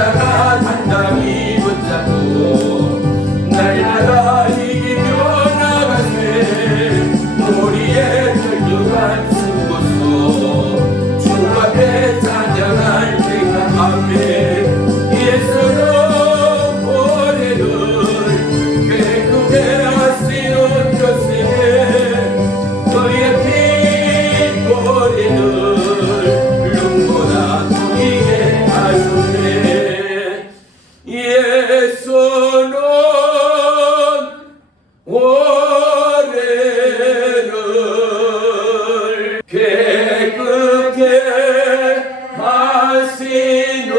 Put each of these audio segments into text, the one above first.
십자가 단단히 붙잡고 날마다 이기며 나가세 우리의 혈육한 수고소 주 앞에 찬양할 때가 아멘. 예수는 고래를 깨끗게 하시는 교세에 그의 핏고리를 눈보다 보이게 하셨네. 예수는 고래를 깨끗게 하시는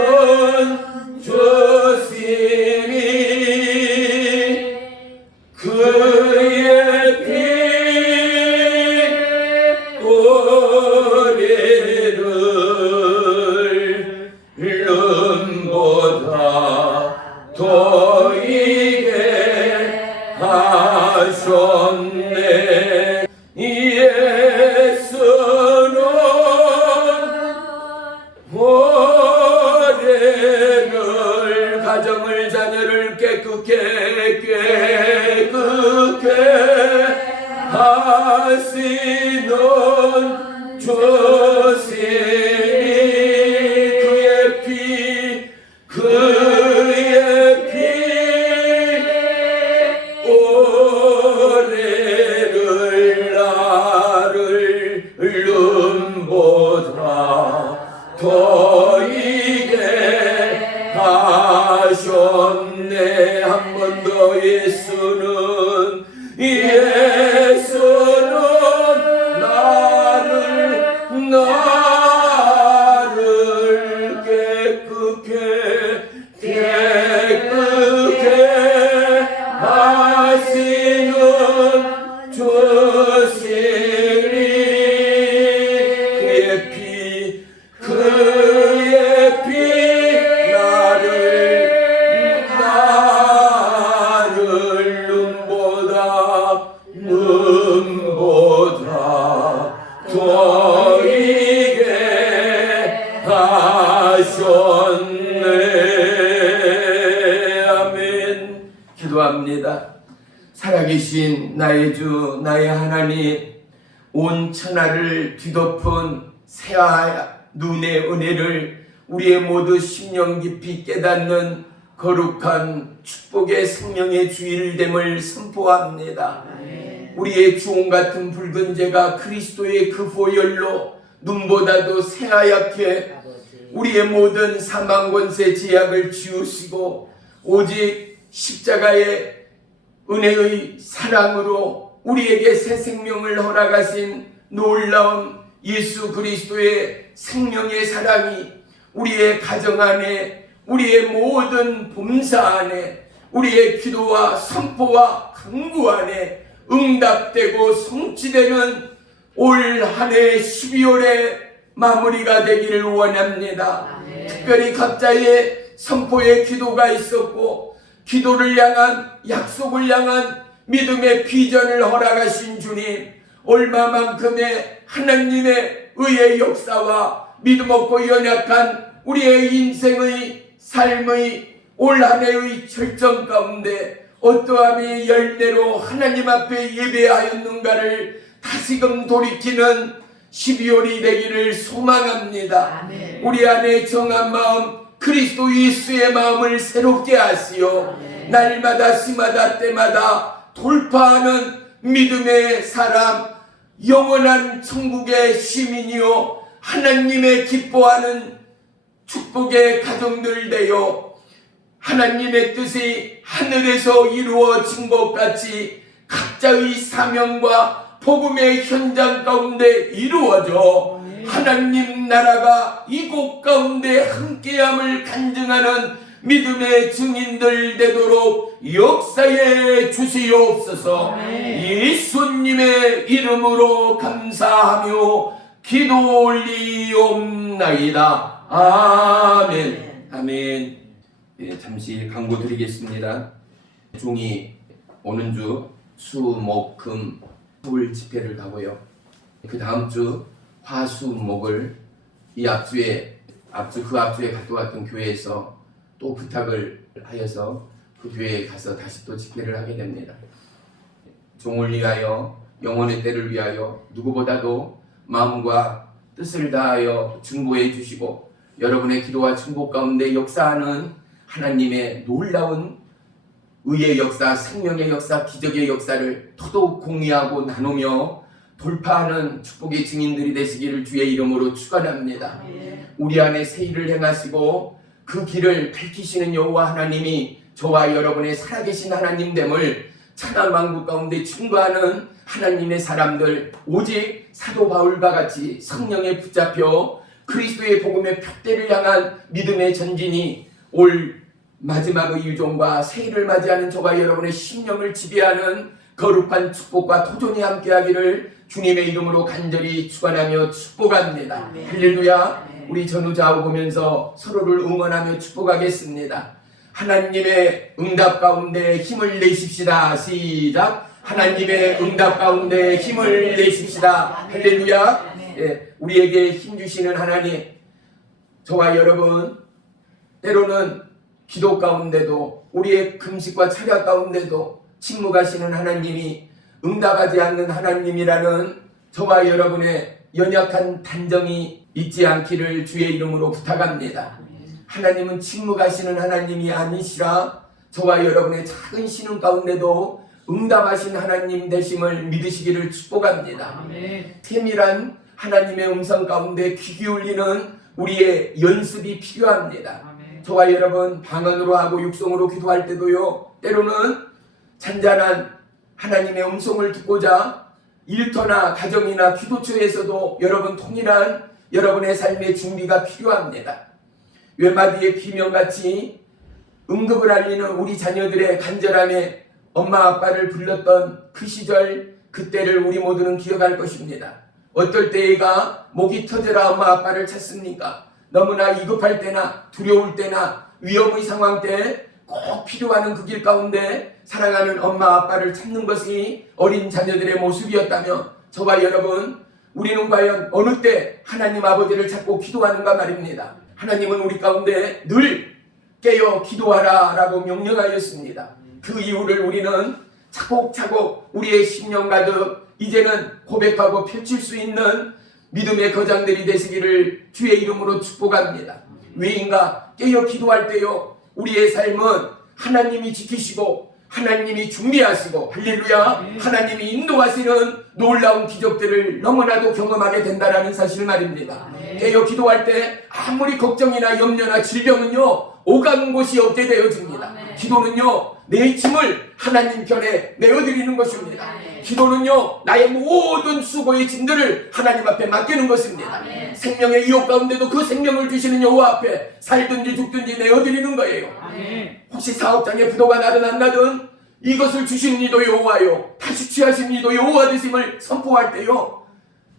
주심이 그의 핏고리를 눈보다 더이게 하셨네. 예수는 고래를 가정을 자녀를 깨끗게 하시는 주심이 그의 핏고래를 나를 눈보다 더이게 하셨네. 한 번 더. 예수는 나를 깨끗게 하시는 주심이 그의 피 나를 눈보다 더이게 하셨네. 아멘. 기도합니다. 살아계신 나의 주 나의 하나님, 온 천하를 뒤덮은 새하얀 눈의 은혜를 우리의 모두 심령 깊이 깨닫는 거룩한 축복의 생명의 주일됨을 선포합니다. 우리의 주홍 같은 붉은 죄가 그리스도의 그 보혈로 눈보다도 새하얗게 우리의 모든 사망 권세 제약을 지우시고 오직 십자가의 은혜의 사랑으로 우리에게 새 생명을 허락하신 놀라운 예수 그리스도의 생명의 사랑이 우리의 가정 안에, 우리의 모든 봉사 안에, 우리의 기도와 선포와 간구 안에 응답되고 성취되는 올 한 해 12월의 마무리가 되기를 원합니다. 특별히 각자의 선포의 기도가 있었고 기도를 향한, 약속을 향한 믿음의 비전을 허락하신 주님, 얼마만큼의 하나님의 의의 역사와 믿음 없고 연약한 우리의 인생의 삶의 올 한 해의 절정 가운데 어떠함이 열매로 하나님 앞에 예배하였는가를 다시금 돌이키는 12월이 되기를 소망합니다. 아멘. 우리 안에 정한 마음, 그리스도 예수의 마음을 새롭게 하시어 날마다 시마다 때마다 돌파하는 믿음의 사람, 영원한 천국의 시민이요 하나님의 기뻐하는 축복의 가정들 되어 하나님의 뜻이 하늘에서 이루어진 것 같이 각자의 사명과 복음의 현장 가운데 이루어져 하나님 나라가 이곳 가운데 함께함을 간증하는 믿음의 증인들 되도록 역사해 주시옵소서. 예수님의 이름으로 감사하며 기도 올리옵나이다. 아멘. 아멘. 예, 잠시 광고 드리겠습니다. 종이 오는 주 수, 목, 금, 토일 집회를 가고요. 그 다음 주 화, 수, 목을 이 앞주에 갔다 왔던 교회에서 또 부탁을 하여서 그 교회에 가서 다시 또 집회를 하게 됩니다. 종을 위하여, 영혼의 때를 위하여 누구보다도 마음과 뜻을 다하여 중보해 주시고 여러분의 기도와 중보 가운데 역사하는 하나님의 놀라운 의의 역사, 생명의 역사, 기적의 역사를 더더욱 공유하고 나누며 돌파하는 축복의 증인들이 되시기를 주의 이름으로 축원합니다. 우리 안에 새 일을 행하시고 그 길을 밝히시는 여호와 하나님이 저와 여러분의 살아계신 하나님됨을 천하 만국 가운데 증거하는 하나님의 사람들, 오직 사도 바울과 같이 성령에 붙잡혀 그리스도의 복음의 푯대를 향한 믿음의 전진이 올 마지막의 유종과 새해를 맞이하는 저와 여러분의 심령을 지배하는 거룩한 축복과 도전이 함께하기를 주님의 이름으로 간절히 축원하며 축복합니다. 할렐루야. 우리 전우좌우 보면서 서로를 응원하며 축복하겠습니다. 하나님의 응답 가운데 힘을 내십시다. 시작. 하나님의 응답 가운데 힘을 내십시다. 할렐루야. 예, 우리에게 힘 주시는 하나님, 저와 여러분 때로는 기도 가운데도 우리의 금식과 철야 가운데도 침묵하시는 하나님이 응답하지 않는 하나님이라는 저와 여러분의 연약한 단정이 있지 않기를 주의 이름으로 부탁합니다. 하나님은 침묵하시는 하나님이 아니시라 저와 여러분의 작은 신음 가운데도 응답하신 하나님 되심을 믿으시기를 축복합니다. 세밀한 하나님의 음성 가운데 귀 기울이는 우리의 연습이 필요합니다. 저와 여러분 방언으로 하고 육성으로 기도할 때도요, 때로는 잔잔한 하나님의 음성을 듣고자 일터나 가정이나 기도처에서도 여러분 통일한 여러분의 삶의 준비가 필요합니다. 외마디의 비명같이 응급을 알리는 우리 자녀들의 간절함에 엄마 아빠를 불렀던 그 시절, 그때를 우리 모두는 기억할 것입니다. 어떨 때가 목이 터져라 엄마 아빠를 찾습니까? 너무나 위급할 때나 두려울 때나 위험의 상황 때 꼭 필요한 그 길 가운데 사랑하는 엄마 아빠를 찾는 것이 어린 자녀들의 모습이었다면 저와 여러분, 우리는 과연 어느 때 하나님 아버지를 찾고 기도하는가 말입니다. 하나님은 우리 가운데 늘 깨어 기도하라 라고 명령하였습니다. 그 이유를 우리는 차곡차곡 우리의 심령 가득 이제는 고백하고 펼칠 수 있는 믿음의 거장들이 되시기를 주의 이름으로 축복합니다. 왜인가? 깨어 기도할 때요, 우리의 삶은 하나님이 지키시고 하나님이 준비하시고 할렐루야, 하나님이 인도하시는 놀라운 기적들을 너무나도 경험하게 된다는 사실 말입니다. 깨어 기도할 때 아무리 걱정이나 염려나 질병은요 오가는 곳이 없게 되어집니다. 기도는요 내 짐을 하나님 편에 내어드리는 것입니다. 기도는요 나의 모든 수고의 짐들을 하나님 앞에 맡기는 것입니다. 생명의 유혹 가운데도 그 생명을 주시는 여호와 앞에 살든지 죽든지 내어드리는 거예요. 혹시 사업장에 부도가 나든 안 나든 이것을 주신 이도 여호와요, 다시 취하신 이도 여호와 되심을 선포할 때요,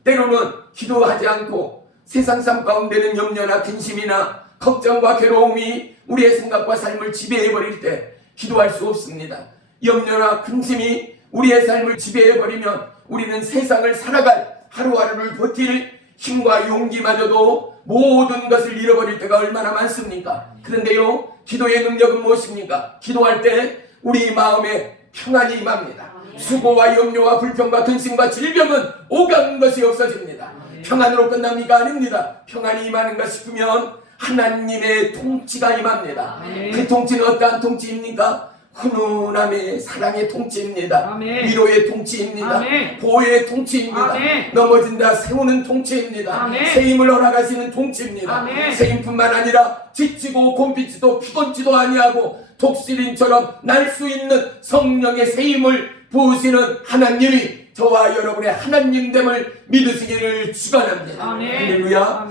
때로는 기도하지 않고 세상 삶 가운데는 염려나 근심이나 걱정과 괴로움이 우리의 생각과 삶을 지배해버릴 때 기도할 수 없습니다. 염려나 근심이 우리의 삶을 지배해버리면 우리는 세상을 살아갈 하루하루를 버틸 힘과 용기마저도 모든 것을 잃어버릴 때가 얼마나 많습니까? 그런데요, 기도의 능력은 무엇입니까? 기도할 때 우리 마음에 평안이 임합니다. 수고와 염려와 불평과 근심과 질병은 오가는 것이 없어집니다. 평안으로 끝납니까? 아닙니다. 평안이 임하는가 싶으면 하나님의 통치가 임합니다. 그 통치는 어떠한 통치입니까? 훈훈함의 사랑의 통치입니다. 위로의 통치입니다. 보호의 통치입니다. 넘어진다 세우는 통치입니다. 세임을 허락하시는 통치입니다. 세임뿐만 아니라 지치고 곤비지도 피곤치도 아니하고 독수리처럼 날 수 있는 성령의 세임을 부으시는 하나님이 저와 여러분의 하나님됨을 믿으시기를 축원합니다. 할렐루야.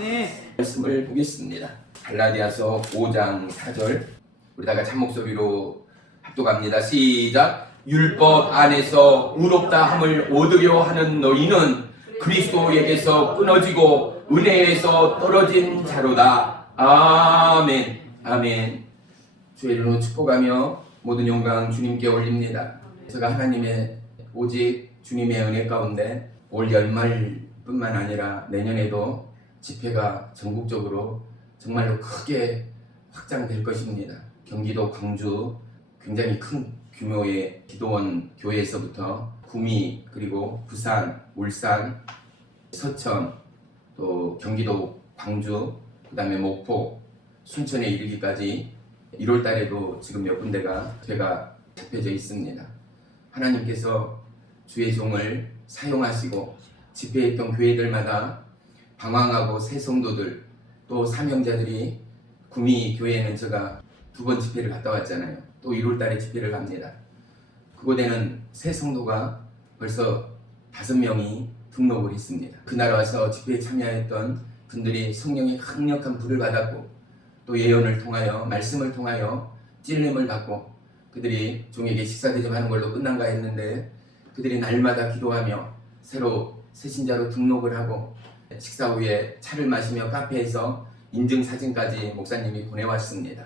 말씀을 보겠습니다. 갈라디아서 5장 4절 우리 다 같이 한 목소리로 합독합니다. 시작. 율법 안에서 의롭다 함을 얻으려 하는 너희는 그리스도에게서 끊어지고 은혜에서 떨어진 자로다. 아멘. 아멘. 주의 이름으로 축복하며 모든 영광 주님께 올립니다. 제가 하나님의 오직 주님의 은혜 가운데 올 연말뿐만 아니라 내년에도 집회가 전국적으로 정말로 크게 확장될 것입니다. 경기도 광주 굉장히 큰 규모의 기도원 교회에서부터 구미, 그리고 부산, 울산, 서천, 또 경기도 광주, 그 다음에 목포, 순천에 이르기까지 1월 달에도 지금 몇 군데가 집회가 잡혀져 있습니다. 하나님께서 주의 종을 사용하시고 집회했던 교회들마다 방황하고 새 성도들, 또 사명자들이, 구미 교회에는 제가 2번 집회를 갔다 왔잖아요. 또 1월 달에 집회를 갑니다. 그곳에는 새 성도가 벌써 5명이 등록을 했습니다. 그날 와서 집회에 참여했던 분들이 성령의 강력한 불을 받았고, 또 예언을 통하여, 말씀을 통하여 찔림을 받고, 그들이 종에게 식사 대접하는 걸로 끝난가 했는데 그들이 날마다 기도하며 새로 새신자로 등록을 하고, 식사 후에 차를 마시며 카페에서 인증사진까지 목사님이 보내왔습니다.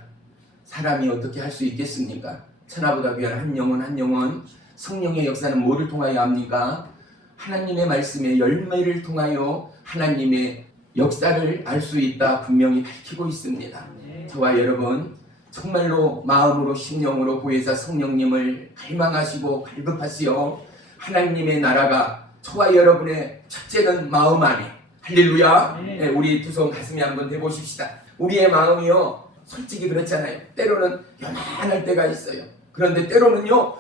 사람이 어떻게 할 수 있겠습니까? 천하보다 귀한 한 영혼 성령의 역사는 뭐를 통하여 합니까? 하나님의 말씀의 열매를 통하여 하나님의 역사를 알 수 있다 분명히 밝히고 있습니다. 저와 여러분 정말로 마음으로 심령으로 구해서 성령님을 갈망하시고 갈급하시어 하나님의 나라가 저와 여러분의 첫째는 마음 안에, 할렐루야. 네, 우리 두 손 가슴에 한번 대보십시다. 우리의 마음이요, 솔직히 그렇잖아요. 때로는 요만할 때가 있어요. 그런데 때로는요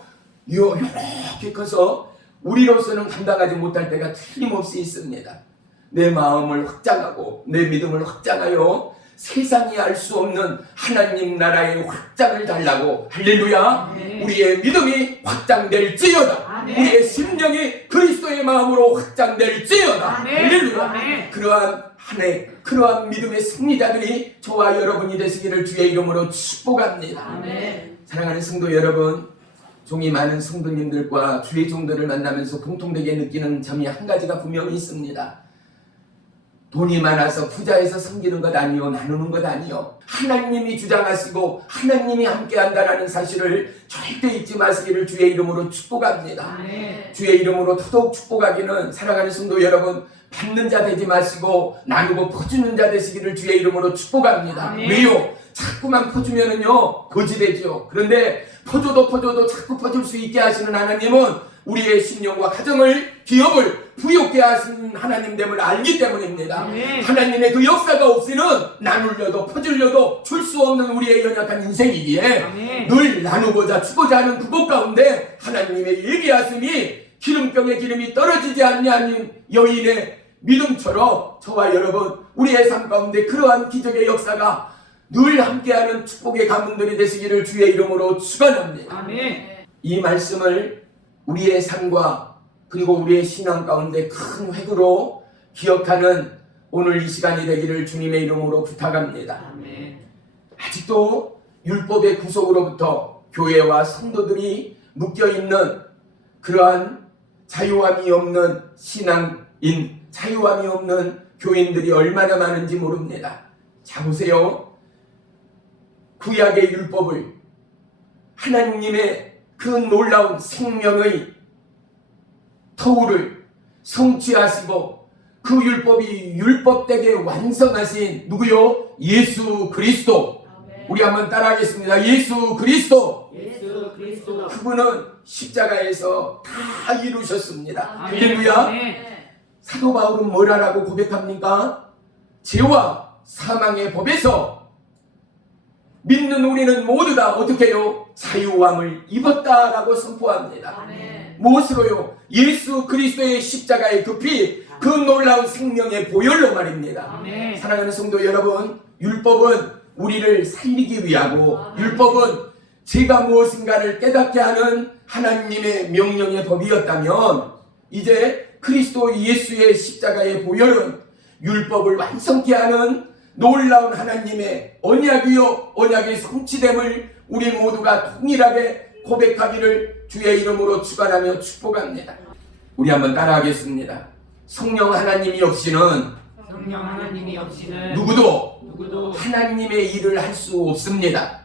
이렇게 커서 우리로서는 감당하지 못할 때가 틀림없이 있습니다. 내 마음을 확장하고 내 믿음을 확장하여 세상이 알 수 없는 하나님 나라의 확장을 달라고, 할렐루야. 우리의 믿음이 확장될지어다. 우리의 심령이 그리스도의 마음으로 확장될지어다. 할렐루야. 그러한 믿음의 승리자들이 저와 여러분이 되시기를 주의 이름으로 축복합니다. 사랑하는 성도 여러분, 종이 많은 성도님들과 주의 종들을 만나면서 공통되게 느끼는 점이 한 가지가 분명히 있습니다. 돈이 많아서 부자에서 섬기는 것 아니요, 나누는 것 아니요, 하나님이 주장하시고 하나님이 함께한다는 사실을 절대 잊지 마시기를 주의 이름으로 축복합니다. 주의 이름으로 더더욱 축복하기는, 사랑하는 성도 여러분, 받는 자 되지 마시고 나누고 퍼주는 자 되시기를 주의 이름으로 축복합니다. 왜요? 자꾸만 퍼주면은요 거지되죠. 그런데 퍼줘도 자꾸 퍼줄 수 있게 하시는 하나님은 우리의 신령과 가정을, 기업을 부욕케 하신 하나님됨을 알기 때문입니다. 하나님의 그 역사가 없이는 나누려도 퍼주려도 줄 수 없는 우리의 연약한 인생이기에 늘 나누고자 주고자 하는 그곳 가운데 하나님의 예비하심이 기름병에 기름이 떨어지지 않냐는 여인의 믿음처럼 저와 여러분 우리의 삶 가운데 그러한 기적의 역사가 늘 함께하는 축복의 가문들이 되시기를 주의 이름으로 축원합니다. 이 말씀을 우리의 삶과 그리고 우리의 신앙 가운데 큰 획으로 기억하는 오늘 이 시간이 되기를 주님의 이름으로 부탁합니다. 아직도 율법의 구속으로부터 교회와 성도들이 묶여있는 그러한 자유함이 없는 신앙인, 자유함이 없는 교인들이 얼마나 많은지 모릅니다. 자, 보세요. 구약의 율법을, 하나님의 그 놀라운 생명의 터울을 성취하시고 그 율법이 율법되게 완성하신 누구요? 예수 그리스도. 우리 한번 따라하겠습니다. 예수 그리스도. 그분은 십자가에서 다 이루셨습니다. 할렐루야. 사도 바울은 뭐라고 고백합니까? 죄와 사망의 법에서 믿는 우리는 모두 다 어떻게 해요? 자유함을 입었다라고 선포합니다. 무엇으로요? 예수 그리스도의 십자가의 그 피, 그 놀라운 생명의 보혈로 말입니다. 사랑하는 성도 여러분, 율법은 우리를 살리기 위하고, 율법은 죄가 무엇인가를 깨닫게 하는 하나님의 명령의 법이었다면, 이제 그리스도 예수의 십자가의 보혈은 율법을 완성케 하는 놀라운 하나님의 언약이요, 언약의 성취됨을 우리 모두가 동일하게 고백하기를 주의 이름으로 축원하며 축복합니다. 우리 한번 따라하겠습니다. 성령 하나님이 없이는 누구도 하나님의 일을 할 수 없습니다.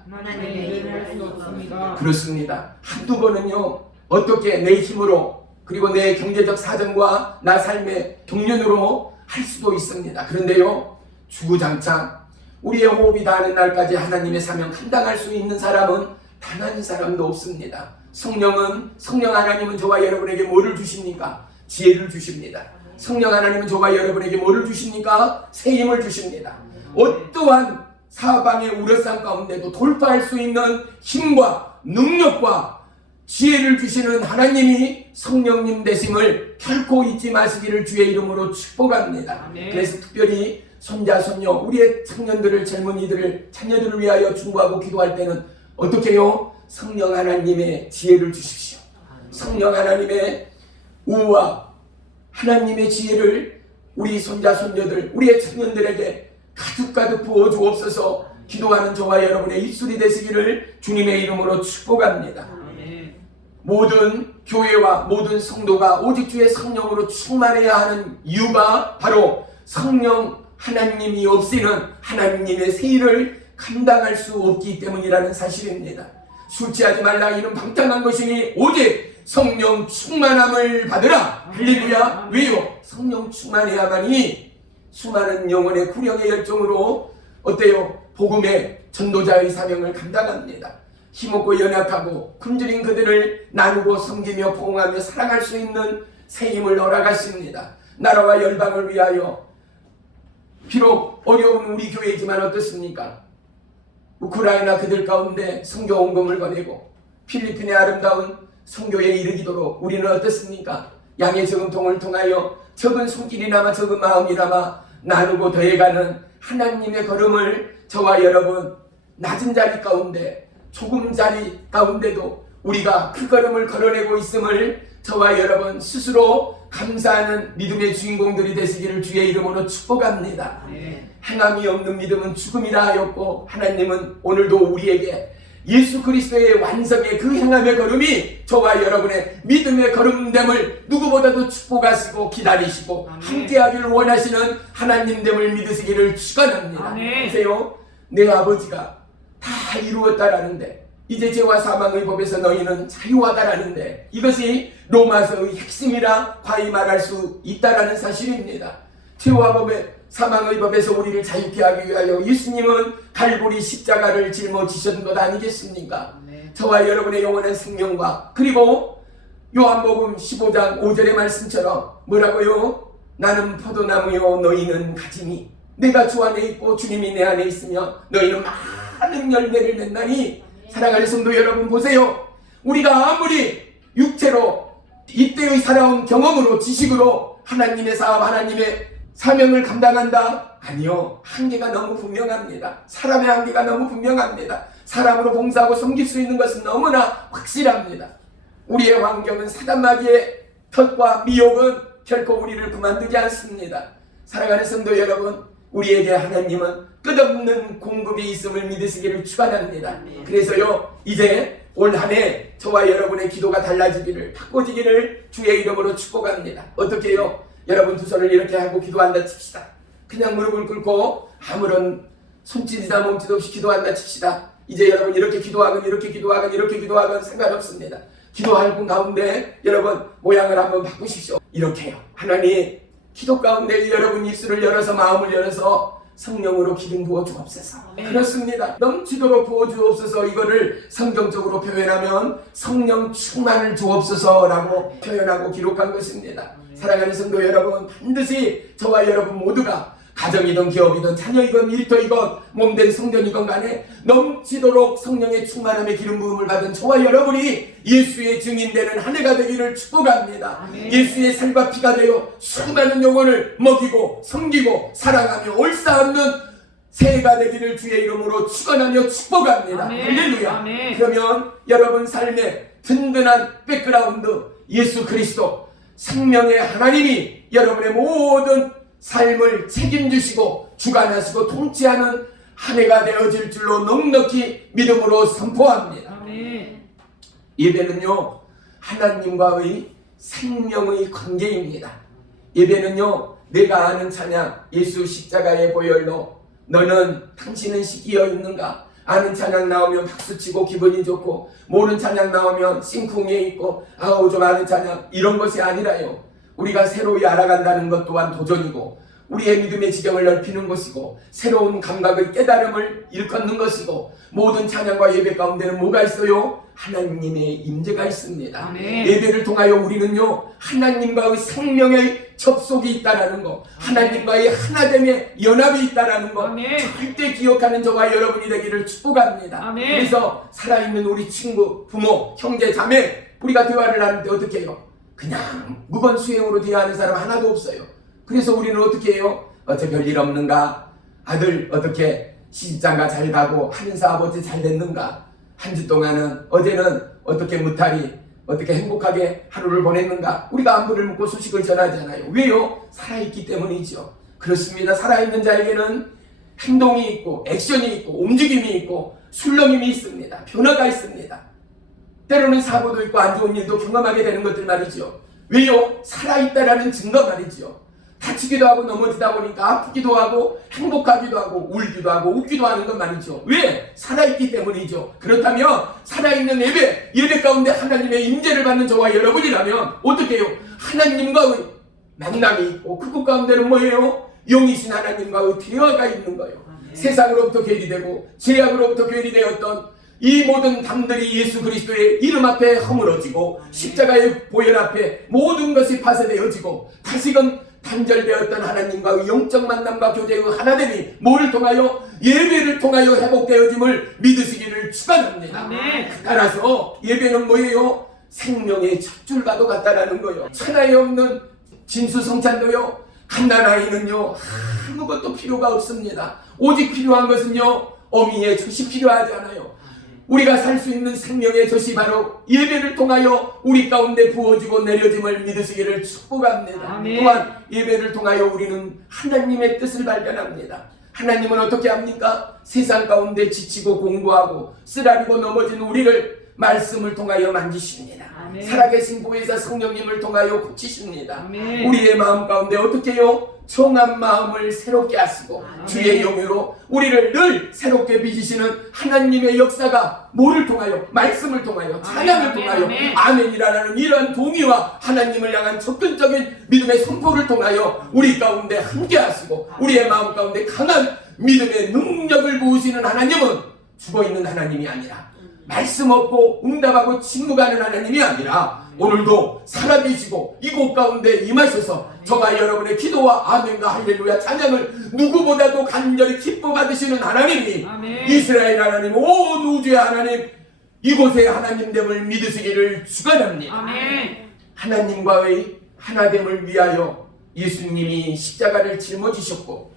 그렇습니다. 한두 번은요, 어떻게 내 힘으로 그리고 내 경제적 사정과 나 삶의 경륜으로 할 수도 있습니다. 그런데요, 주구장창 우리의 호흡이 닿는 날까지 하나님의 사명 감당할 수 있는 사람은 단 한 사람도 없습니다. 성령 하나님은 저와 여러분에게 뭐를 주십니까? 지혜를 주십니다. 성령 하나님은 저와 여러분에게 뭐를 주십니까? 새 힘을 주십니다. 어떠한 사방의 우려상 가운데도 돌파할 수 있는 힘과 능력과 지혜를 주시는 하나님이 성령님 되심을 결코 잊지 마시기를 주의 이름으로 축복합니다. 그래서 특별히 손자, 손녀, 우리의 청년들을, 젊은이들을, 자녀들을 위하여 중보하고 기도할 때는 어떻게 해요? 성령 하나님의 지혜를 주십시오. 성령 하나님의 우와 하나님의 지혜를 우리 손자, 손녀들, 우리의 청년들에게 가득가득 부어 주옵소서. 기도하는 저와 여러분의 입술이 되시기를 주님의 이름으로 축복합니다. 모든 교회와 모든 성도가 오직 주의 성령으로 충만해야 하는 이유가 바로 성령 하나님이 없이는 하나님의 새 일을 감당할 수 없기 때문이라는 사실입니다. 술 취하지 말라 이는 방탕한 것이니 오직 성령 충만함을 받으라. 할렐루야. 왜요? 성령 충만해야만이 수많은 영혼의 구령의 열정으로 어때요? 복음의 전도자의 사명을 감당합니다. 힘없고 연약하고 굶주린 그들을 나누고 섬기며 포옹하며 사랑할 수 있는 새 힘을 허락하십니다. 나라와 열방을 위하여 비록 어려운 우리 교회이지만 어떻습니까? 우크라이나 그들 가운데 선교 헌금을 보내고 필리핀의 아름다운 선교에 이르기도록 우리는 어떻습니까? 양의 저금통을 통하여 적은 손길이나마 적은 마음이나마 나누고 더해가는 하나님의 걸음을 저와 여러분 낮은 자리 가운데 조금 자리 가운데도 우리가 그 걸음을 걸어내고 있음을 저와 여러분 스스로 감사하는 믿음의 주인공들이 되시기를 주의 이름으로 축복합니다. 행함이 없는 믿음은 죽음이라 하였고 하나님은 오늘도 우리에게 예수 그리스도의 완성의 그 행함의 걸음이 저와 여러분의 믿음의 걸음됨을 누구보다도 축복하시고 기다리시고 함께하기를 원하시는 하나님됨을 믿으시기를 축원합니다. 보세요. 내 아버지가 다 이루었다라는데 이제 죄와 사망의 법에서 너희는 자유하다라는데 이것이 로마서의 핵심이라 과히 말할 수 있다라는 사실입니다. 죄와 법의 사망의 법에서 우리를 자유케 하기 위하여 예수님은 갈보리 십자가를 짊어지신 것 아니겠습니까? 저와 여러분의 영원한 생명과 그리고 요한복음 15장 5절의 말씀처럼 뭐라고요? 나는 포도나무요 너희는 가지니 내가 주 안에 있고 주님이 내 안에 있으며 너희는 많은 열매를 맺나니. 사랑하는 성도 여러분 보세요. 우리가 아무리 육체로 이때의 살아온 경험으로 지식으로 하나님의 사업 하나님의 사명을 감당한다? 아니요. 한계가 너무 분명합니다. 사람의 한계가 너무 분명합니다. 사람으로 봉사하고 섬길 수 있는 것은 너무나 확실합니다. 우리의 환경은 사단마귀의 덫과 미혹은 결코 우리를 그만두지 않습니다. 사랑하는 성도 여러분, 우리에게 하나님은 끝없는 공급이 있음을 믿으시기를 축원합니다. 그래서요 이제 올 한 해 저와 여러분의 기도가 달라지기를 바꿔지기를 주의 이름으로 축복합니다. 어떻게 해요? 여러분 두 손을 이렇게 하고 기도한다 칩시다. 그냥 무릎을 꿇고 아무런 손짓이나 몸짓 없이 기도한다 칩시다. 이제 여러분 이렇게 기도하건 이렇게 기도하건 이렇게 기도하건 상관없습니다. 기도할 분 가운데 여러분 모양을 한번 바꾸십시오. 이렇게요. 하나님 기도 가운데 여러분 입술을 열어서 마음을 열어서 성령으로 기름 부어 주옵소서. 그렇습니다. 넘치도록 부어 주옵소서. 이거를 성경적으로 표현하면 성령 충만을 주옵소서라고 표현하고 기록한 것입니다. 사랑하는 성도 여러분, 반드시 저와 여러분 모두가 가정이든 기업이든 자녀이건 일터이건 몸된 성전이건 간에 넘치도록 성령의 충만함의 기름 부음을 받은 저와 여러분이 예수의 증인되는 한 해가 되기를 축복합니다. 예수의 살과 피가 되어 수많은 영혼을 먹이고 섬기고 사랑하며 올싸움는 새해가 되기를 주의 이름으로 축원하며 축복합니다. 할렐루야. 그러면 여러분 삶의 든든한 백그라운드 예수 그리스도 생명의 하나님이 여러분의 모든 삶을 책임지시고 주관하시고 통치하는 한 해가 되어질 줄로 넉넉히 믿음으로 선포합니다. 예배는요 하나님과의 생명의 관계입니다. 예배는요 내가 아는 찬양 예수 십자가의 보혈로 너는 당신은 시기어 있는가 아는 찬양 나오면 박수치고 기분이 좋고 모르는 찬양 나오면 심쿵해 있고 아우 좀 아는 찬양 이런 것이 아니라요. 우리가 새로이 알아간다는 것 또한 도전이고 우리의 믿음의 지경을 넓히는 것이고 새로운 감각의 깨달음을 일컫는 것이고 모든 찬양과 예배 가운데는 뭐가 있어요? 하나님의 임재가 있습니다. 아멘. 예배를 통하여 우리는요 하나님과의 생명의 접속이 있다라는 거, 하나님과의 하나됨의 연합이 있다라는 거 아멘. 절대 기억하는 저와 여러분이 되기를 축복합니다. 아멘. 그래서 살아있는 우리 친구, 부모, 형제, 자매 우리가 대화를 하는데 어떻게 해요? 그냥 무건 수행으로 대화하는 사람 하나도 없어요. 그래서 우리는 어떻게 해요? 어째 별일 없는가? 아들 어떻게 시집장가 잘 가고 하는 사업 어째 잘 됐는가? 한 주 동안은 어제는 어떻게 무탈이 어떻게 행복하게 하루를 보냈는가? 우리가 안부를 묻고 소식을 전하잖아요. 왜요? 살아있기 때문이죠. 그렇습니다. 살아있는 자에게는 행동이 있고 액션이 있고 움직임이 있고 술렁임이 있습니다. 변화가 있습니다. 때로는 사고도 있고 안 좋은 일도 경험하게 되는 것들 말이죠. 왜요? 살아있다라는 증거 말이죠. 다치기도 하고 넘어지다 보니까 아프기도 하고 행복하기도 하고 울기도 하고 웃기도 하는 건 말이죠. 왜? 살아있기 때문이죠. 그렇다면 살아있는 예배 가운데 하나님의 임재를 받는 저와 여러분이라면 어떻게 해요? 하나님과의 만남이 있고 그것 가운데는 뭐예요? 영이신 하나님과의 대화가 있는 거예요. 세상으로부터 괴리되고 죄악으로부터 괴리되었던 이 모든 담들이 예수 그리스도의 이름 앞에 허물어지고 십자가의 보혈 앞에 모든 것이 파쇄되어지고 다시금 단절되었던 하나님과의 영적 만남과 교제의 하나됨이 뭐를 통하여? 예배를 통하여 회복되어짐을 믿으시기를 축원합니다. 따라서 예배는 뭐예요? 생명의 척줄과도 같다라는 거예요. 천하에 없는 진수성찬도요 갓난아이는요 아무것도 필요가 없습니다. 오직 필요한 것은요 어미의 젖이 필요하지 않아요. 우리가 살 수 있는 생명의 젖이 바로 예배를 통하여 우리 가운데 부어지고 내려짐을 믿으시기를 축복합니다. 아멘. 또한 예배를 통하여 우리는 하나님의 뜻을 발견합니다. 하나님은 어떻게 합니까? 세상 가운데 지치고 공부하고 쓰라리고 넘어진 우리를 말씀을 통하여 만지십니다. 아멘. 살아계신 보혜사 성령님을 통하여 고치십니다. 아멘. 우리의 마음 가운데 어떻게 해요? 정한 마음을 새롭게 하시고 아멘. 주의 영으로 우리를 늘 새롭게 빚으시는 하나님의 역사가 뭐를 통하여? 말씀을 통하여 찬양을 아멘. 통하여 아멘. 아멘이라는 이러한 동의와 하나님을 향한 접근적인 믿음의 선포를 통하여 우리 가운데 함께 하시고 우리의 마음 가운데 강한 믿음의 능력을 부으시는 하나님은 죽어있는 하나님이 아니라 말씀 없고 응답하고 침묵하는 하나님이 아니라 오늘도 살아계시고 이곳 가운데 임하셔서 저와 여러분의 기도와 아멘과 할렐루야 찬양을 누구보다도 간절히 기뻐 받으시는 하나님이 아멘. 이스라엘 하나님 온 우주의 하나님 이곳의 하나님됨을 믿으시기를 축원합니다. 아멘. 하나님과의 하나됨을 위하여 예수님이 십자가를 짊어지셨고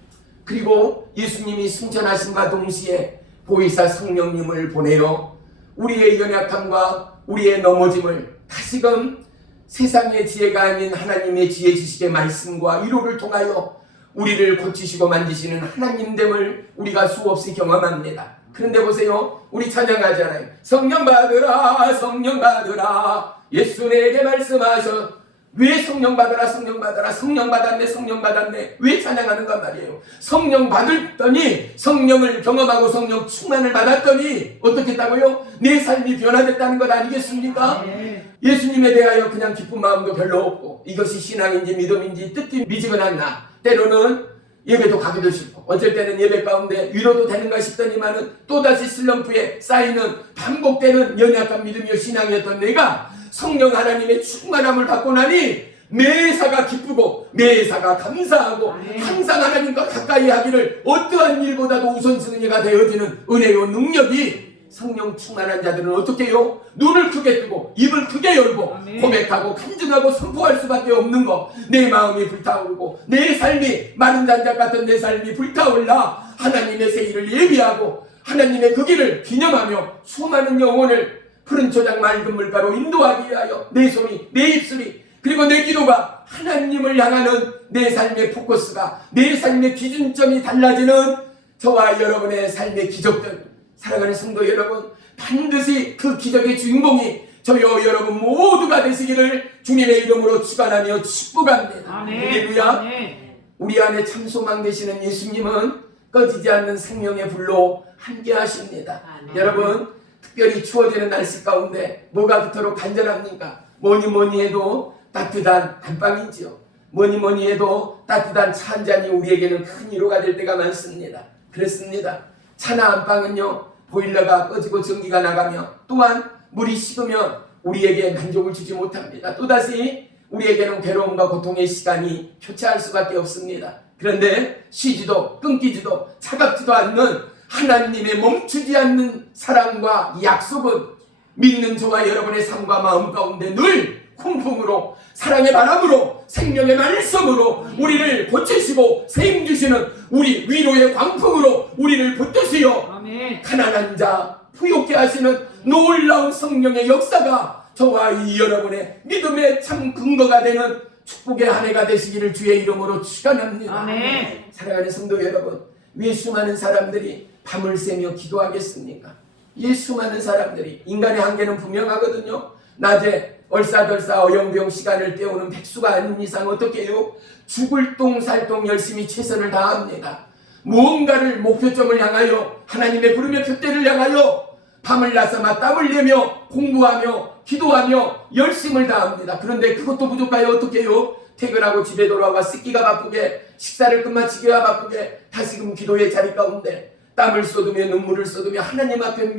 그리고 예수님이 승천하심과 동시에 보혜사 성령님을 보내어 우리의 연약함과 우리의 넘어짐을 다시금 세상의 지혜가 아닌 하나님의 지혜 지식의 말씀과 위로를 통하여 우리를 고치시고 만지시는 하나님됨을 우리가 수없이 경험합니다. 그런데 보세요. 우리 찬양하잖아요. 성령 받으라 성령 받으라 예수 내게 말씀하셔. 왜 성령 받으라 성령 받으라 성령 받았네 성령 받았네 왜 찬양하는가 말이에요. 성령 받았더니 성령을 경험하고 성령 충만을 받았더니 어떻게 했다고요? 내 삶이 변화됐다는 것 아니겠습니까? 네. 예수님에 대하여 그냥 기쁜 마음도 별로 없고 이것이 신앙인지 믿음인지 뜻이 미지근한 나 때로는 예배도 가기도 싫고 어쩔 때는 예배 가운데 위로도 되는가 싶더니만은 또다시 슬럼프에 쌓이는 반복되는 연약한 믿음이요 신앙이었던 내가 성령 하나님의 충만함을 받고 나니 매사가 기쁘고 매사가 감사하고 아멘. 항상 하나님과 가까이 하기를 어떠한 일보다도 우선순위가 되어지는 은혜요 능력이 성령 충만한 자들은 어떻게 해요? 눈을 크게 뜨고 입을 크게 열고 아멘. 고백하고 간증하고 선포할 수밖에 없는 거. 내 마음이 불타오르고 내 삶이 마른 잔작 같은 내 삶이 불타올라 하나님의 세일을 예비하고 하나님의 그 길을 기념하며 수많은 영혼을 푸른 초장 맑은 물가로 인도하기 위하여 내 손이 내 입술이 그리고 내 기도가 하나님을 향하는 내 삶의 포커스가 내 삶의 기준점이 달라지는 저와 여러분의 삶의 기적들 사랑하는 성도 여러분 반드시 그 기적의 주인공이 저요 여러분 모두가 되시기를 주님의 이름으로 축원하며 축복합니다. 할렐루야. 아멘. 우리 안에 참 소망 되시는 예수님은 꺼지지 않는 생명의 불로 함께 하십니다. 아멘. 여러분 특별히 추워지는 날씨 가운데 뭐가 그토록 간절합니까? 뭐니 해도 따뜻한 안방이지요. 뭐니 해도 따뜻한 차 한 잔이 우리에게는 큰 위로가 될 때가 많습니다. 그렇습니다. 차나 안방은요, 보일러가 꺼지고 전기가 나가면, 또한 물이 식으면 우리에게 만족을 주지 못합니다. 또다시 우리에게는 괴로움과 고통의 시간이 교차할 수밖에 없습니다. 그런데 쉬지도 끊기지도 차갑지도 않는 하나님의 멈추지 않는 사랑과 약속은 믿는 저와 여러분의 삶과 마음 가운데 늘 훈풍으로, 사랑의 바람으로, 생명의 말씀으로 우리를 고치시고 세임 주시는 우리 위로의 광풍으로 우리를 붙드시어 가난한 자 부욕케 하시는 놀라운 성령의 역사가 저와 이 여러분의 믿음의 참 근거가 되는 축복의 한 해가 되시기를 주의 이름으로 축원합니다. 아멘. 사랑하는 성도 여러분, 왜 수많은 사람들이 밤을 새며 기도하겠습니까? 이 수많은 사람들이, 인간의 한계는 분명하거든요. 낮에 얼싸덜싸 어영부영 시간을 때우는 백수가 아닌 이상 어떻게 해요? 죽을 똥살똥 열심히 최선을 다합니다. 무언가를 목표점을 향하여, 하나님의 부름의 표대를 향하여 밤을 나서마 땀을 내며 공부하며 기도하며 열심을 다합니다. 그런데 그것도 부족하여 어떻게 해요? 퇴근하고 집에 돌아와 씻기가 바쁘게, 식사를 끝마치기가 바쁘게 다시금 기도의 자리 가운데 땀을 쏟으며 눈물을 쏟으며 하나님 앞에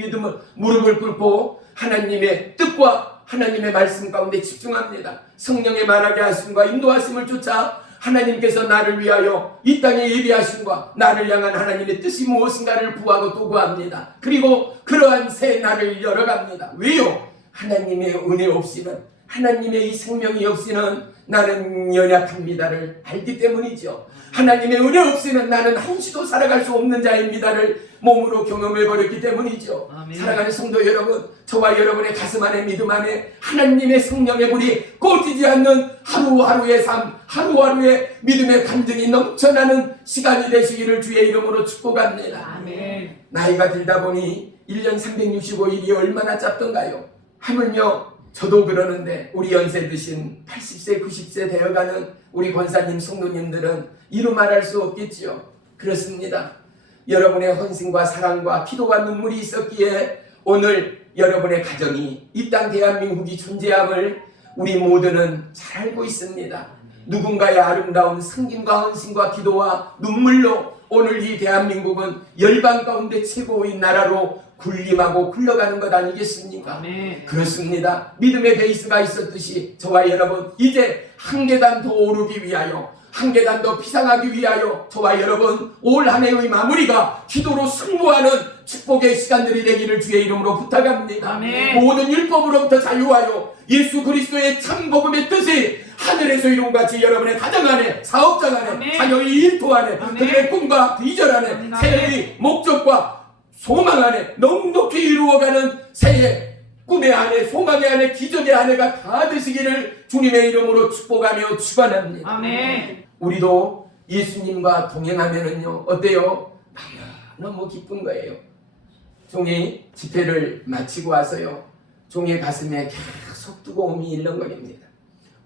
무릎을 꿇고 하나님의 뜻과 하나님의 말씀 가운데 집중합니다. 성령의 말하게 하심과 인도하심을 쫓아 하나님께서 나를 위하여 이 땅에 예비하심과 나를 향한 하나님의 뜻이 무엇인가를 구하고 도구합니다. 그리고 그러한 새 날을 열어갑니다. 왜요? 하나님의 은혜 없이는, 하나님의 이 생명이 없이는 나는 연약합니다를 알기 때문이죠. 하나님의 은혜 없이는 나는 한시도 살아갈 수 없는 자입니다를 몸으로 경험해버렸기 때문이죠. 아멘. 사랑하는 성도 여러분, 저와 여러분의 가슴 안에 믿음 안에 하나님의 성령의 불이 꺼지지 않는 하루하루의 삶, 하루하루의 믿음의 간증이 넘쳐나는 시간이 되시기를 주의 이름으로 축복합니다. 아멘. 나이가 들다 보니 1년 365일이 얼마나 짧던가요? 하물며 저도 그러는데 우리 연세 드신 80세 90세 되어가는 우리 권사님 성도님들은 이루 말할 수 없겠지요. 그렇습니다. 여러분의 헌신과 사랑과 기도와 눈물이 있었기에 오늘 여러분의 가정이 이 땅 대한민국이 존재함을 우리 모두는 잘 알고 있습니다. 누군가의 아름다운 섬김과 헌신과 기도와 눈물로 오늘 이 대한민국은 열방 가운데 최고의 나라로 군림하고 굴러가는 것 아니겠습니까? 아멘. 그렇습니다. 믿음의 베이스가 있었듯이 저와 여러분 이제 한 계단 더 오르기 위하여, 한 계단 더 비상하기 위하여 저와 여러분 올 한 해의 마무리가 기도로 승부하는 축복의 시간들이 되기를 주의 이름으로 부탁합니다. 아멘. 모든 율법으로부터 자유하여 예수 그리스도의 참 복음의 뜻이 하늘에서 이룬같이 여러분의 가정 안에, 사업장 안에, 아멘. 자녀의 일터 안에, 아멘. 그들의 꿈과 비전 안에, 아멘. 새해의 목적과 소망 안에 넉넉히 이루어가는 새해 꿈의 안에, 소망의 안에, 기적의 한 해가 다 되시기를 주님의 이름으로 축복하며 축원합니다. 아멘. 우리도 예수님과 동행하면은요 어때요? 너무 기쁜 거예요. 종이 집회를 마치고 와서요 종의 가슴에 계속 뜨거움이 일렁거립니다.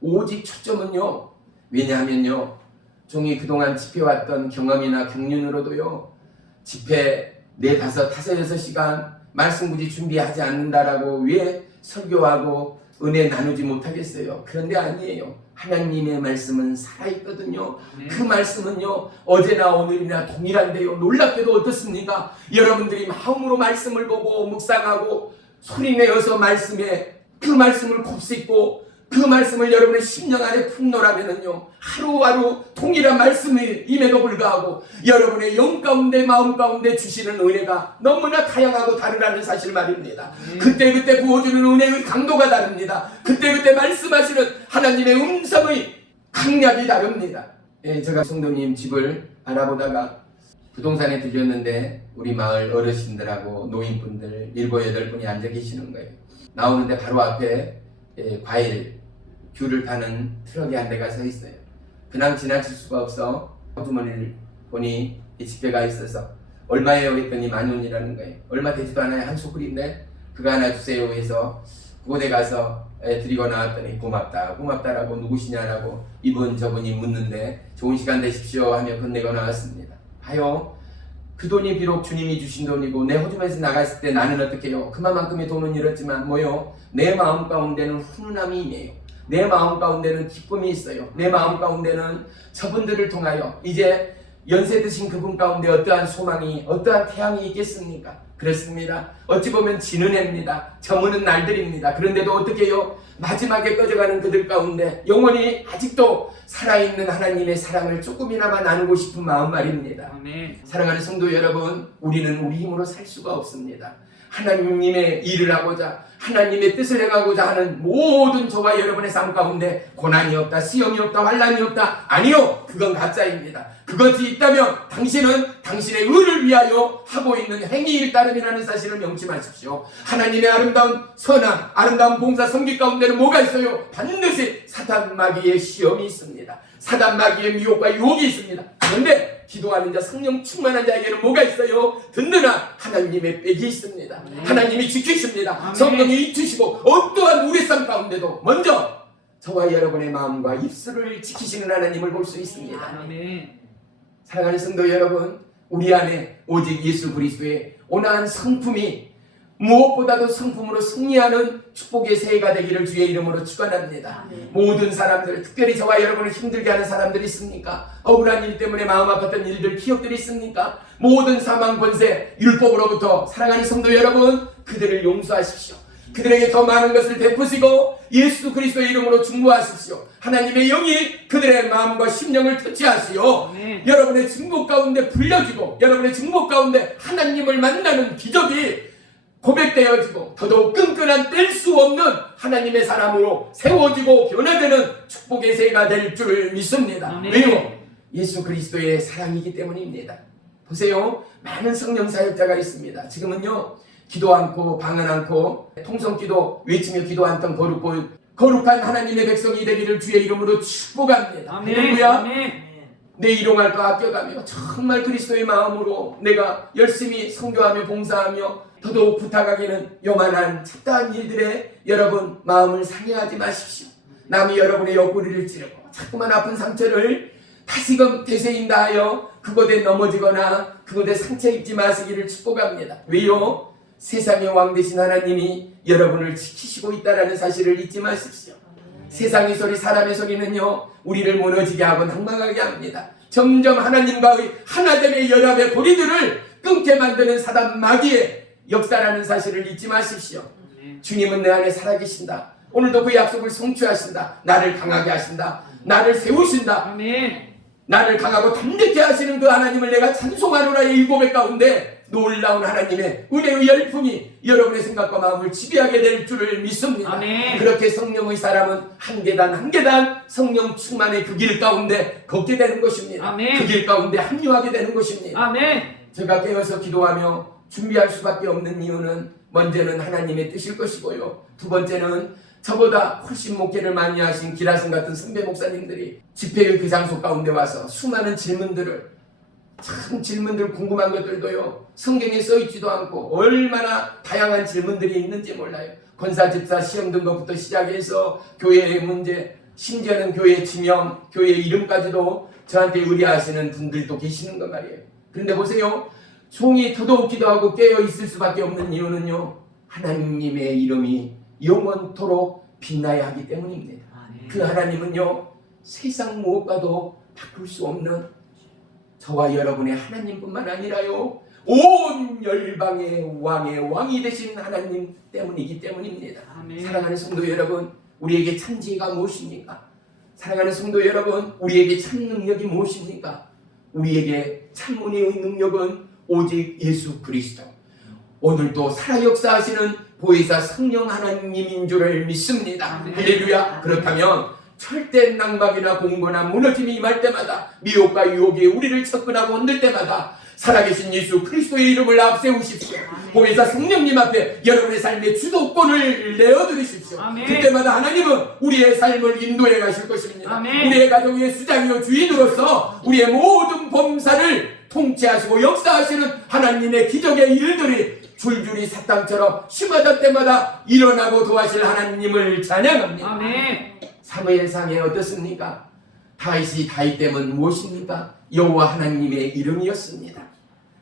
오직 초점은요, 왜냐하면요 종이 그동안 집회왔던 경험이나 경륜으로도요 집회 4, 5, 6시간 말씀 굳이 준비하지 않는다라고 왜 설교하고 은혜 나누지 못하겠어요? 그런데 아니에요. 하나님의 말씀은 살아있거든요. 그 말씀은요 어제나 오늘이나 동일한데요, 놀랍게도 어떻습니까? 여러분들이 마음으로 말씀을 보고 묵상하고 소리내어서 말씀에 그 말씀을 곱씹고 그 말씀을 여러분의 심령 안에 풍노라면은요 하루하루 동일한 말씀임에도 불구하고 여러분의 영 가운데 마음 가운데 주시는 은혜가 너무나 다양하고 다르다는 사실 말입니다. 그때그때 부어주는 은혜의 강도가 다릅니다. 그때그때 말씀하시는 하나님의 음성의 강약이 다릅니다. 예, 제가 성도님 집을 알아보다가 부동산에 들렸는데 우리 마을 어르신들하고 노인분들 7, 8분이 앉아 계시는 거예요. 나오는데 바로 앞에 과일 귤을 파는 트럭이 한 대가 서 있어요. 그냥 지나칠 수가 없어. 주머니를 보니 이 집회가 있어서 얼마예요? 했더니 10,000원이라는 거예요. 얼마 되지도 않아요. 한 소쿠리인데 그거 하나 주세요 해서 그곳에 가서 드리고 나왔더니 고맙다라고 누구시냐라고 이분 저분이 묻는데 좋은 시간 되십시오 하며 건네고 나왔습니다. 봐요. 그 돈이 비록 주님이 주신 돈이고 내 호주머니에서 나갔을 때 나는 어떻게 해요? 그만큼의 돈은 잃었지만 뭐요? 내 마음 가운데는 훈훈함이 임해요. 내 마음 가운데는 기쁨이 있어요. 내 마음 가운데는 저분들을 통하여 이제 연세 드신 그분 가운데 어떠한 소망이, 어떠한 태양이 있겠습니까? 그렇습니다. 어찌 보면 지는 해입니다. 저무는 날들입니다. 그런데도 어떻게 해요? 마지막에 꺼져가는 그들 가운데 영원히 아직도 살아있는 하나님의 사랑을 조금이나마 나누고 싶은 마음 말입니다. 아멘. 사랑하는 성도 여러분, 우리는 우리 힘으로 살 수가 없습니다. 하나님의 일을 하고자, 하나님의 뜻을 행하고자 하는 모든 저와 여러분의 삶 가운데 고난이 없다, 시험이 없다, 환난이 없다. 아니요, 그건 가짜입니다. 그것이 있다면 당신은 당신의 의를 위하여 하고 있는 행위일 따름이라는 사실을 명심하십시오. 하나님의 아름다운 선함, 아름다운 봉사 섬기 가운데는 뭐가 있어요? 반드시 사단 마귀의 시험이 있습니다. 사단 마귀의 미혹과 유혹이 있습니다. 그런데 기도하는 자, 성령 충만한 자에게는 뭐가 있어요? 든든한 하나님의 백이 있습니다. 하나님이 지키십니다. 성령이 입히시고 어떠한 우리 삶 가운데도 먼저 저와 여러분의 마음과 입술을 지키시는 하나님을 볼 수 있습니다. 아멘. 사랑하는 성도 여러분, 우리 안에 오직 예수 그리스도의 온화한 성품이 무엇보다도 성품으로 승리하는 축복의 새해가 되기를 주의 이름으로 축원합니다. 모든 사람들, 특별히 저와 여러분을 힘들게 하는 사람들이 있습니까? 억울한 일 때문에 마음 아팠던 일들, 기억들이 있습니까? 모든 사망 권세, 율법으로부터 사랑하는 성도 여러분, 그들을 용서하십시오. 그들에게 더 많은 것을 베푸시고 예수 그리스도의 이름으로 중보하십시오. 하나님의 영이 그들의 마음과 심령을 터치하시오. 여러분의 중보 가운데 불려지고 여러분의 중보 가운데 하나님을 만나는 기적이 고백되어지고 더더욱 끈끈한 뗄 수 없는 하나님의 사람으로 세워지고 변화되는 축복의 새해가 될 줄 믿습니다. 왜요? 예수 그리스도의 사랑이기 때문입니다. 보세요, 많은 성령 사역자가 있습니다. 지금은요, 기도 않고 방언 않고 통성기도 외치며 기도 않던 거룩한 하나님의 백성이 되기를 주의 이름으로 축복합니다. 할렐루야. 내 일용할 거 아껴가며 정말 그리스도의 마음으로 내가 열심히 선교하며 봉사하며 더더욱 부탁하기는 요만한 잡다한 일들에 여러분 마음을 상해하지 마십시오. 남이 여러분의 옆구리를 찌르고 자꾸만 아픈 상처를 다시금 되새인다 하여 그곳에 넘어지거나 그곳에 상처 입지 마시기를 축복합니다. 왜요? 세상의 왕 되신 하나님이 여러분을 지키시고 있다는 사실을 잊지 마십시오. 세상의 소리, 사람의 소리는요, 우리를 무너지게 하고 낭망하게 합니다. 점점 하나님과의 하나됨의 연합의 고리들을 끊게 만드는 사단 마귀의 역사라는 사실을 잊지 마십시오. 주님은 내 안에 살아계신다. 오늘도 그 약속을 성취하신다. 나를 강하게 하신다. 나를 세우신다. 나를 강하고 담대케 하시는 그 하나님을 내가 찬송하노라의 이 고백 가운데 놀라운 하나님의 은혜의 열풍이 여러분의 생각과 마음을 지배하게 될 줄을 믿습니다. 아멘. 그렇게 성령의 사람은 한 계단 한 계단 성령 충만의 그 길 가운데 걷게 되는 것입니다. 그 길 가운데 합류하게 되는 것입니다. 아멘. 제가 깨어서 기도하며 준비할 수밖에 없는 이유는 먼저는 하나님의 뜻일 것이고요, 두 번째는 저보다 훨씬 목회를 많이 하신 기라성 같은 선배 목사님들이 집회의 그 장소 가운데 와서 수많은 질문들을, 참 질문들, 궁금한 것들도요, 성경에 써있지도 않고 얼마나 다양한 질문들이 있는지 몰라요. 권사, 집사, 시험 등 것부터 시작해서 교회의 문제, 심지어는 교회 지명, 교회 이름까지도 저한테 의뢰하시는 분들도 계시는 거 말이에요. 그런데 보세요, 종이 더더욱 기도하고 깨어 있을 수밖에 없는 이유는요, 하나님의 이름이 영원토록 빛나야 하기 때문입니다. 그 하나님은요, 세상 무엇과도 바꿀 수 없는 저와 여러분의 하나님뿐만 아니라요, 온 열방의 왕의 왕이 되신 하나님 때문이기 때문입니다. 사랑하는 성도 여러분, 우리에게 참 지혜가 무엇입니까? 사랑하는 성도 여러분, 우리에게 참 능력이 무엇입니까? 우리에게 참 은혜의 능력은 오직 예수 그리스도, 오늘도 살아 역사하시는 보혜사 성령 하나님인 줄을 믿습니다. 할렐루야. 그렇다면 절대 낭박이나 공고나 무너짐이 임할 때마다, 미혹과 유혹이 우리를 접근하고 흔들 때마다 살아계신 예수 그리스도의 이름을 앞세우십시오. 보혜사 성령님 앞에 여러분의 삶의 주도권을 내어드리십시오. 그때마다 하나님은 우리의 삶을 인도해 가실 것입니다. 우리의 가정의 수장이요 주인으로서 우리의 모든 범사를 통치하시고 역사하시는 하나님의 기적의 일들이 줄줄이 사탕처럼 심하다 때마다 일어나고 도와실 하나님을 찬양합니다. 사무엘상에 어떻습니까? 다윗이 다윗됨은 무엇입니까? 여호와 하나님의 이름이었습니다.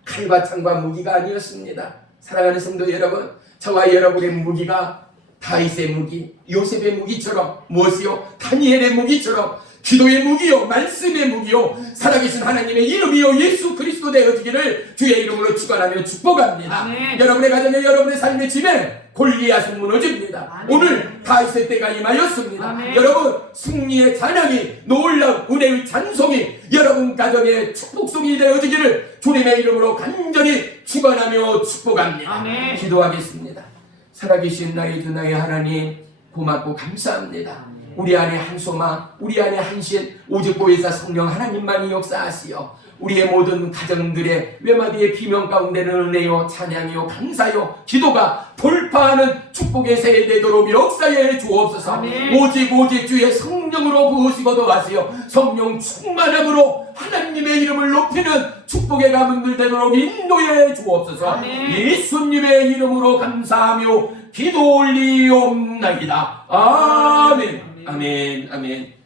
칼과 창과 무기가 아니었습니다. 사랑하는 성도 여러분, 저와 여러분의 무기가 다윗의 무기, 요셉의 무기처럼 무엇이요? 다니엘의 무기처럼 기도의 무기요, 말씀의 무기요, 살아계신 하나님의 이름이요 예수 그리스도 되어지기를 주의 이름으로 축원하며 축복합니다. 아멘. 여러분의 가정에, 여러분의 삶의 집에 골리앗은 무너집니다. 아멘. 오늘 다윗의 때가 임하였습니다. 아멘. 여러분 승리의 찬양이, 놀라운 은혜의 찬송이 여러분 가정의 축복송이 되어지기를 주님의 이름으로 간절히 축원하며 축복합니다. 아멘. 기도하겠습니다. 살아계신 나의 주 나의 하나님, 고맙고 감사합니다. 우리 안에 한 소망, 우리 안에 한신, 오직 보혜사 성령 하나님만이 역사하시어 우리의 모든 가정들의 외마디의 비명 가운데는 은혜요, 찬양이요, 감사요, 기도가 돌파하는 축복의 새해 되도록 역사해 주옵소서. 아멘. 오직 주의 성령으로 부으시고 도와시어 성령 충만함으로 하나님의 이름을 높이는 축복의 가문들 되도록 인도해 주옵소서. 아멘. 예수님의 이름으로 감사하며 기도 올리옵나이다. 아멘. 아멘. 아멘.